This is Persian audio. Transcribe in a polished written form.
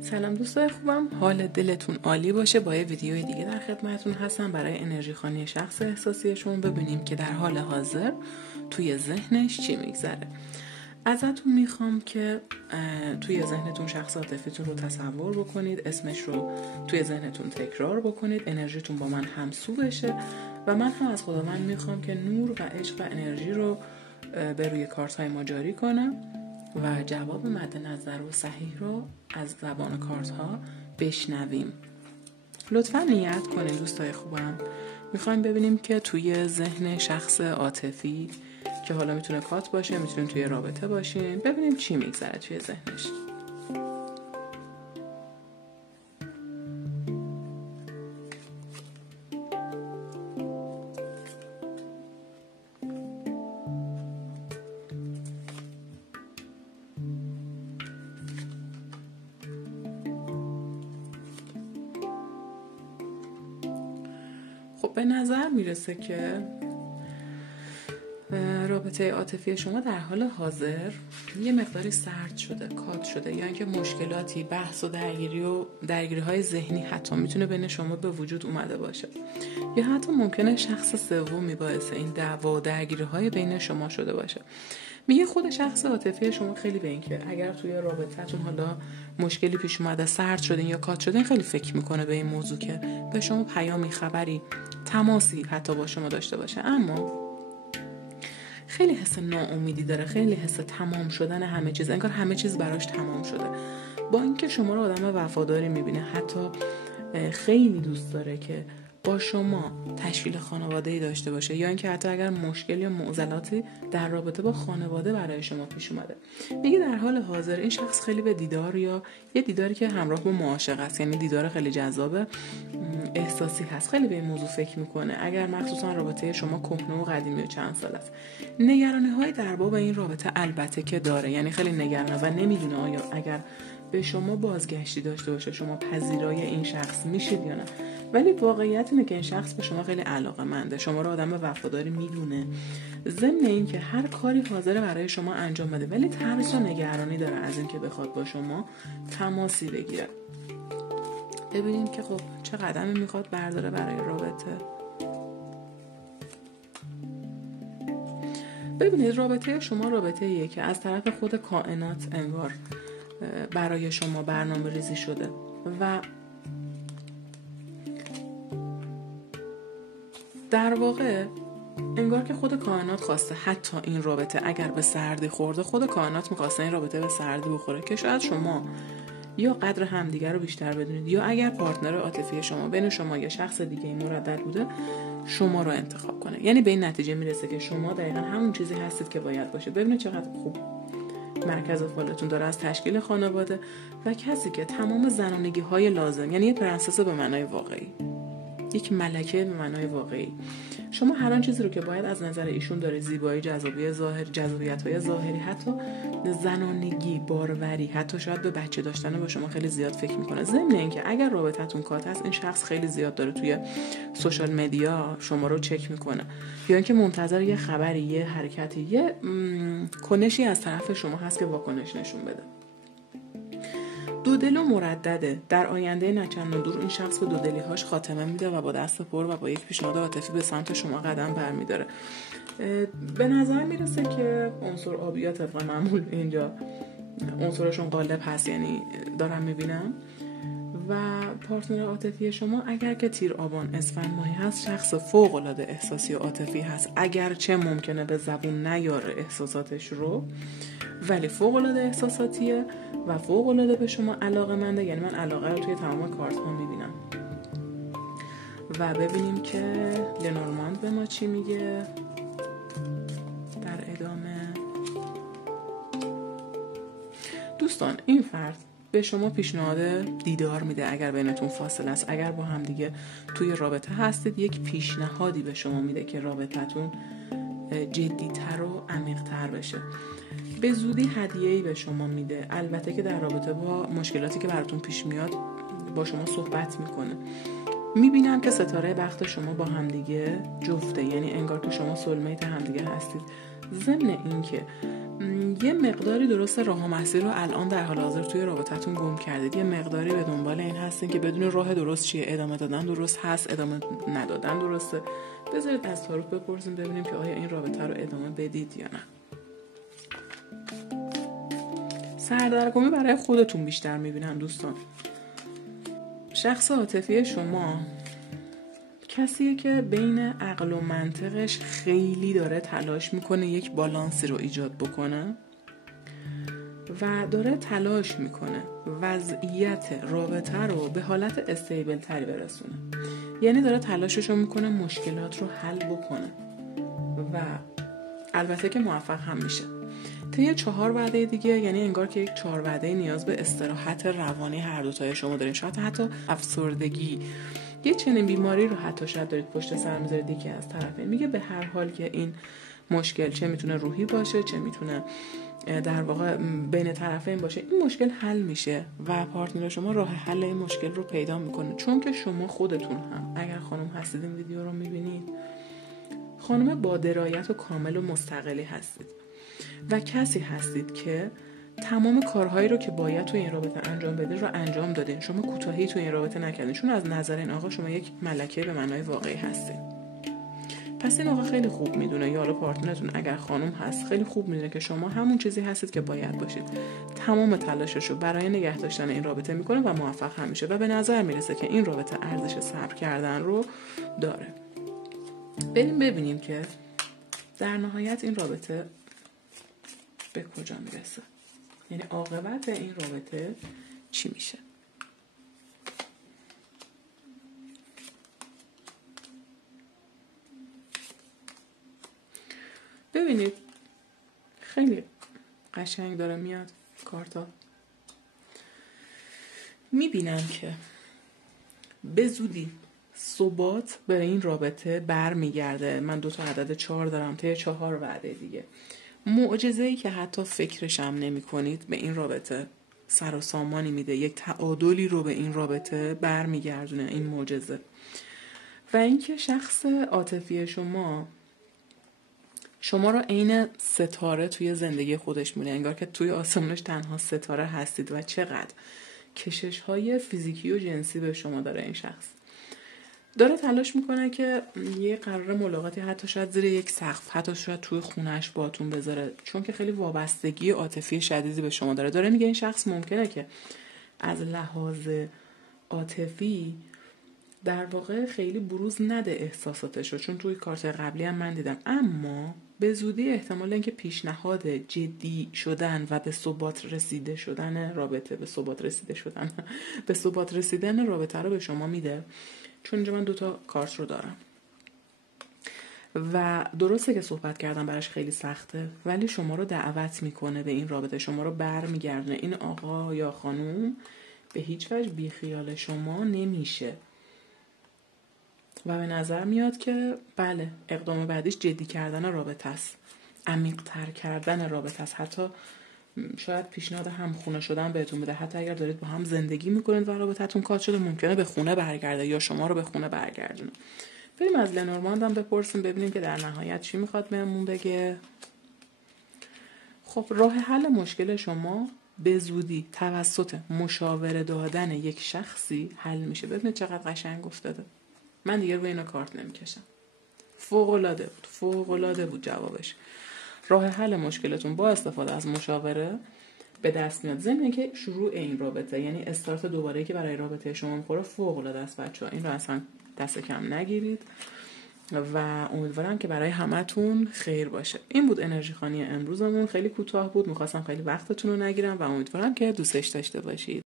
سلام دوستای خوبم، حال دلتون عالی باشه. با یه ویدیوی دیگه در خدمتتون هستم برای انرژی خوانی شخص احساسیشون. ببینیم که در حال حاضر توی ذهنش چی میگذره. ازتون میخوام که توی ذهنتون شخص عاطفیتون رو تصور بکنید، اسمش رو توی ذهنتون تکرار بکنید، انرژیتون با من همسو بشه و من هم از خداوند میخوام که نور و عشق و انرژی رو به روی کارت های ما جاری کنم و جواب مد نظر و صحیح رو از زبان کارت ها بشنویم. لطفا نیت کنید دوستای خوبم. میخوایم ببینیم که توی ذهن شخص عاطفی که حالا میتونه کات باشه، میتونیم توی رابطه باشیم، ببینیم چی میگذره توی ذهنش. خب به نظر میرسه که رابطه عاطفی شما در حال حاضر یه مقداری سرد شده، کات شده، یا اینکه مشکلاتی، بحث و درگیری های ذهنی حتی میتونه بین شما به وجود اومده باشه، یا حتی ممکنه شخص سومی باعث این دعوا و درگیری های بین شما شده باشه. میگه خود شخص عاطفی شما خیلی به این که اگر توی رابطتون حالا مشکلی پیش اومده، سرد شدین یا کات شدین، خیلی فکر میکنه به این موضوع که به شما پیامی، خبری، تماسی حتی با شما داشته باشه، اما خیلی حس ناامیدی داره، خیلی حس تمام شدن همه چیز، انگار همه چیز براش تمام شده. با اینکه شما رو آدم وفاداری میبینه، حتی خیلی دوست داره که با شما تشکیل خانواده‌ای داشته باشه، یا اینکه حتی اگر مشکل یا معضلاتی در رابطه با خانواده برای شما پیش اومده، میگه در حال حاضر این شخص خیلی به دیدار، یا یه دیداری که همراه با معاشقه است، یعنی دیدار خیلی جذاب احساسی هست، خیلی به این موضوع فکر میکنه. اگر مخصوصا رابطه شما کهنه و قدیمی و چند سال است، نگرانی‌های در باب این رابطه البته که داره، یعنی خیلی نگرانه و نمیدونه آیا اگر به شما بازگشتی داشته باشه شما پذیرای این شخص میشید یا نه. ولی واقعیت اینه که این شخص به شما خیلی علاقه‌منده، شما رو آدم وفاداری میدونه، ضمن این که هر کاری حاضر برای شما انجام بده، ولی ترس و نگرانی داره از این که بخواد با شما تماسی بگیره. ببینیم که خب چه قدمی میخواد برداره برای رابطه. ببینید رابطه شما رابطه‌ایه که از طرف خود کائنات انگار برای شما برنامه ریزی شده و در واقع انگار که خود کائنات خواسته حتی این رابطه اگر به سردی خورده، خود کائنات میخواسته این رابطه به سردی بخوره که شاید شما یا قدر همدیگر رو بیشتر بدونید، یا اگر پارتنر عاطفی شما بین شما یا شخص دیگه این مردد بوده، شما رو انتخاب کنه. یعنی به این نتیجه میرسه که شما دقیقا همون چیزی هستید که باید باشه. ببینید چقدر خوب مرکز فعالیتتون داره از تشکیل خانواده و کسی که تمام زنانگی های لازم، یعنی یه پرنسس به معنای واقعی، یک ملکه به معنای واقعی. شما هر آن چیزی رو که باید از نظر ایشون داره، زیبایی، جذابیت‌های ظاهری، حتی زنانگی، باروری، حتی شاید به بچه داشتن با شما خیلی زیاد فکر میکنه. ضمن اینکه اگر رابطتون کات هست، این شخص خیلی زیاد داره توی سوشال مدیا شما رو چک میکنه، یا اینکه منتظر یه خبری، یه حرکتی، یه کنشی از طرف شما هست که واکنش نشون بده. دودل و مردده. در آینده نچندان دور این شخص به دودلی‌هاش خاتمه میده و با دست پر و با یک پیشنهاد عاطفی به سمت شما قدم برمیداره. به نظر میرسه که عنصر آبی طبق معمول اینجا عنصرشون غالب هست، یعنی دارم میبینم. و پارتنر عاطفی شما اگر که تیر آبان اسفند ماهی هست، شخص فوق‌العاده احساسی و عاطفی هست، اگرچه ممکنه به زبون نیاره احساساتش رو، ولی فوق‌العاده احساساتیه و فوق‌العاده به شما علاقه‌منده. یعنی من علاقه رو توی تمام کارت ها میبینم. و ببینیم که لنورماند به ما چی میگه در ادامه. دوستان، این فرد به شما پیشنهاد دیدار میده اگر بینتون فاصله است. اگر با هم دیگه توی رابطه هستید، یک پیشنهادی به شما میده که رابطتون جدی‌تر و عمیق‌تر بشه. به زودی هدیه‌ای به شما میده، البته که در رابطه با مشکلاتی که براتون پیش میاد با شما صحبت میکنه. میبینم که ستاره بخت شما با همدیگه جفته، یعنی انگار که شما سولمیت همدیگه هستید. ضمن این که یه مقداری درسته راه و مسیر رو الان در حال حاضر توی رابطتون گم کردید، یه مقداری به دنبال این هستین که بدون راه درست چیه، ادامه دادن درست هست، ادامه ندادن درسته. بذارید از تاروت بپرسیم ببینیم که آیا این رابطه رو ادامه بدید یا نه. سردرگمی برای خودتون بیشتر میبینم دوستان. شخص عاطفی شما کسیه که بین عقل و منطقش خیلی داره تلاش میکنه یک بالانسی رو ایجاد بکنه و داره تلاش میکنه وضعیت رابطه رو به حالت استیبل تری برسونه. یعنی داره تلاشش رو میکنه مشکلات رو حل بکنه و البته که موفق هم میشه. طی 4 وعده دیگه، یعنی انگار که یک 4 وعده نیاز به استراحت روانی هر دوتای شما دارین. شاید حتی افسردگی، یه چنین بیماری رو حتی شاید دارید پشت سر میذارید یکی از طرفین. میگه به هر حال که این مشکل چه میتونه روحی باشه، چه میتونه در واقع بین طرفین باشه، این مشکل حل میشه و پارتنر شما راه حل این مشکل رو پیدا میکنه. چون که شما خودتون هم اگر خانم هستید این ویدیو رو میبینید، خانم با درایت و کامل و مستقلی هستید و کسی هستید که تمام کارهایی رو که باید توی این رابطه انجام بدین رو انجام دادین. شما کوتاهی توی این رابطه نکردین، چون از نظر این آقا شما یک ملکه به معنای واقعی هستین. پس این آقا خیلی خوب میدونه، یا حالا پارتنرتون اگر خانم هست خیلی خوب میدونه که شما همون چیزی هستید که باید باشید. تمام تلاشش رو برای نگه داشتن این رابطه میکنه و موفق هم میشه و به نظر میرسه که این رابطه ارزش صبر کردن رو داره. بریم ببینیم که در نهایت این رابطه به کجا میرسه، یعنی عاقبت این رابطه چی میشه. ببینید خیلی قشنگ داره میاد کارتا. میبینم که به زودی ثبات به این رابطه برمیگرده. من 2 عدد 4 دارم طی 4 وعده دیگه. معجزه‌ای که حتی فکرش هم نمی کنید به این رابطه سر و سامانی میده، یک تعادلی رو به این رابطه برمیگردونه این معجزه. و اینکه شخص عاطفی شما رو عین ستاره توی زندگی خودش می‌بینه، انگار که توی آسمونش تنها ستاره هستید و چقدر کشش‌های فیزیکی و جنسی به شما داره. این شخص داره تلاش میکنه که یه قرار ملاقاتی حتی شاید زیر یک سقف، حتی شاید توی خونش باتون بذاره، چون که خیلی وابستگی عاطفی شدیدی به شما داره. میگه این شخص ممکنه که از لحاظ عاطفی در واقع خیلی بروز نده احساساتشو، چون توی کارت قبلی هم من دیدم، اما به زودی احتمال اینکه پیشنهاد جدی شدن و به ثبات رسیده شدن رابطه، به ثبات رسیدن رابطه رو به شما میده. چون اینجا من 2 کارت رو دارم و درسته که صحبت کردن براش خیلی سخته، ولی شما رو دعوت میکنه به این رابطه، شما رو برمیگردونه. این آقا یا خانوم به هیچ وجه بیخیال شما نمیشه و به نظر میاد که بله، اقدام بعدیش جدی کردن رابطه است، عمیق تر کردن رابطه است. حتی شاید پیشنهاد همخونه شدن بهتون بده. حتی اگر دارید با هم زندگی میکنید و رابطتون کات شده، ممکنه به خونه برگرده یا شما رو به خونه برگردونه. بریم از لنورماند هم بپرسیم ببینیم که در نهایت چی میخواد بهمون بگه. خب راه حل مشکل شما به زودی توسط مشاوره دادن یک شخصی حل میشه. ببینید چقدر قشنگ افتاده. من دیگه روی اینا کارت نمیکشم. فوق‌العاده بود جوابش. راه حل مشکلتون با استفاده از مشاوره به دست میاد. ضمن که شروع این رابطه، یعنی استارت دوباره‌ای که برای رابطه شما میخوره، فوق‌العاده است بچه‌ها. این رو اصلا دست کم نگیرید و امیدوارم که برای همتون خیر باشه. این بود انرژی خوانی امروزمون. خیلی کوتاه بود، میخواستم خیلی وقتتون رو نگیرم و امیدوارم که دوستش داشته باشید.